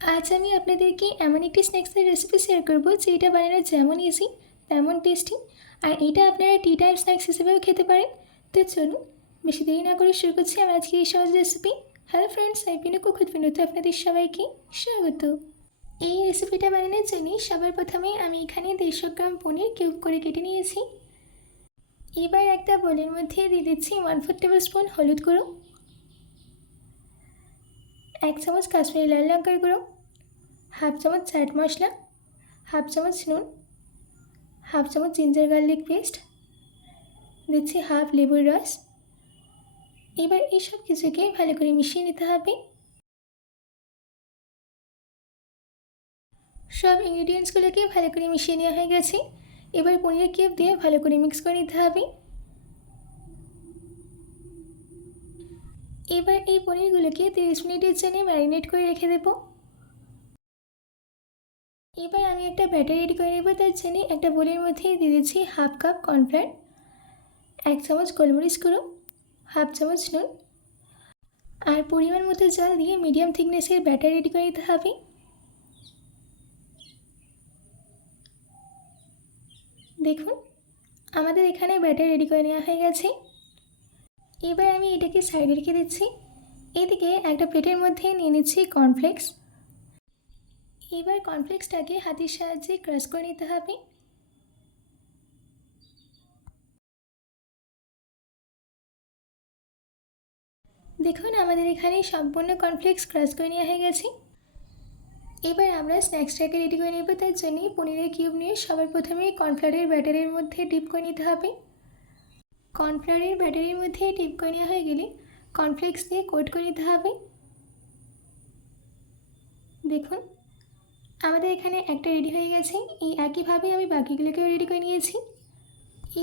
আজ আমি আপনাদেরকে এমন একটি স্ন্যাক্সের রেসিপি শেয়ার করব যেটা বানানো যেমন ইজি তেমন টেস্টি আর এটা আপনারা টি টাইম স্ন্যাক্স হিসেবেও খেতে পারেন। তো চলুন, বেশি দেরি না করে শুরু করছি আমার আজকে এই সহজ রেসিপি হ্যালো ফ্রেন্ডস আমি পিনু কুকুর পিনুতে আপনাদের সবাইকে স্বাগত। এই রেসিপিটা বানানোর জন্য সবার প্রথমে আমি এখানে দেড়শো গ্রাম পনির কিউব করে কেটে নিয়েছি। এবার একটা বোলের মধ্যে দিয়ে দিচ্ছি ওয়ান ফোর টেবিল স্পুন হলুদ গুঁড়ো। এক চামচ কাশ্মীরি লাল লঙ্কার গুঁড়ো, হাফ চামচ চাট মশলা, হাফ চামচ নুন, হাফ চামচ জিঞ্জার গার্লিক পেস্ট, দিচ্ছি হাফ লেবুর রস। এবার এই সব কিছুকে ভালো করে মিশিয়ে নিতে হবে। সব ইনগ্রিডিয়েন্টসগুলোকে ভালো করে মিশিয়ে নেওয়া হয়ে গেছে। এবার পনিরের কিউব দিয়ে ভালো করে মিক্স করে নিতে হবে। এবার এই পনিরগুলোকে তিরিশ মিনিটের জন্য ম্যারিনেট করে রেখে দেব। এবার আমি একটা ব্যাটার রেডি করে নেব। তার জন্য একটা বোলের মধ্যে দিয়ে দিচ্ছি হাফ কাপ কর্নফ্লাওয়ার, এক চামচ গোলমরিচ গুঁড়ো, হাফ চামচ নুন আর পরিমাণ মতো জল দিয়ে মিডিয়াম থিকনেসের ব্যাটার রেডি করে নিতে হবে। দেখুন, আমাদের এখানে ব্যাটার রেডি করে নেওয়া হয়ে গেছে। এবার আমি এটাকে সাইডে রেখে দিচ্ছি। এদিকে একটা প্লেটের মধ্যে নিয়ে নিচ্ছি কর্নফ্লেক্স এবার কর্নফ্লেক্সটাকে হাতের সাহায্যে ক্রাশ করে নিতে হবে। দেখুন, আমাদের এখানে সম্পূর্ণ কর্নফ্লেক্স ক্রাশ করে নেওয়া হয়ে গেছে। এবার আমরা স্ন্যাক্সটাকে রেডি করে নেব। তার জন্যই পনিরের কিউব নিয়ে সবার প্রথমে কর্নফ্লাওয়ারের ব্যাটারের মধ্যে ডিপ করে নিতে হবে। কর্নফ্লাওয়ারের ব্যাটারির মধ্যে ডিপ করে নেওয়া হয়ে গেলে কর্নফ্লেক্স দিয়ে কোট করে নিতে হবে। দেখুন, আমাদের এখানে একটা রেডি হয়ে গেছে। এই একইভাবে আমি বাকিগুলোকেও রেডি করে নিয়েছি।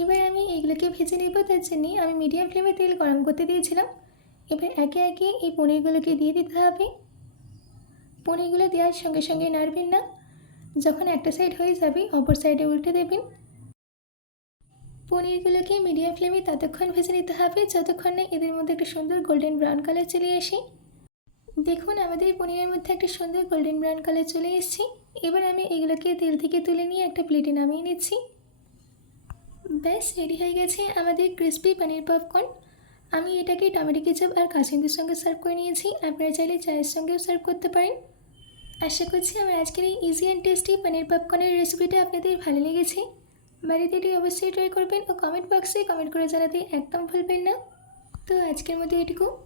এবার আমি এগুলোকে ভেজে নেব। তার জন্যে আমি মিডিয়াম ফ্লেমে তেল গরম করতে দিয়েছিলাম। এবার একে একে এই পনিরগুলোকে দিয়ে দিতে হবে। পনিরগুলো দেওয়ার সঙ্গে সঙ্গে নাড়বেন না। যখন একটা সাইড হয়ে যাবে, অপর সাইডে উল্টে দেবেন। পনিরগুলোকে মিডিয়াম ফ্লেমে ততক্ষণ ভেজে নিতে হবে। যতক্ষণ না এদের মধ্যে একটা সুন্দর গোল্ডেন ব্রাউন কালার চলে আসে। দেখুন, আমাদের পনিরের মধ্যে একটা সুন্দর গোল্ডেন ব্রাউন কালার চলে এসেছে। এবার আমি এগুলোকে তেল থেকে তুলে নিয়ে একটা প্লেটে নামিয়ে নিচ্ছি। ব্যাস রেডি হয়ে গেছে আমাদের ক্রিসপি পনির পপকর্ন আমি এটাকে টমেটো কেচাপ আর কাসিন্দের সঙ্গে সার্ভ করে নিয়েছি। আপনারা চাইলে চায়ের সঙ্গেও সার্ভ করতে পারেন। আশা করছি আমার আজকের এই ইজি অ্যান্ড টেস্টি পনির পপকর্নের রেসিপিটা আপনাদের ভালো লেগেছে। বাড়িতে এটি অবশ্যই ট্রাই করবেন ও কমেন্ট বক্সে কমেন্ট করে জানাতে একদম ভুলবেন না। তো আজকের মতো এটুকু।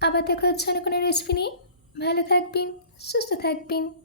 আবার দেখা হচ্ছে অন্য কোনো রেসিপি নিয়ে। ভালো থাকবেন, সুস্থ থাকবেন।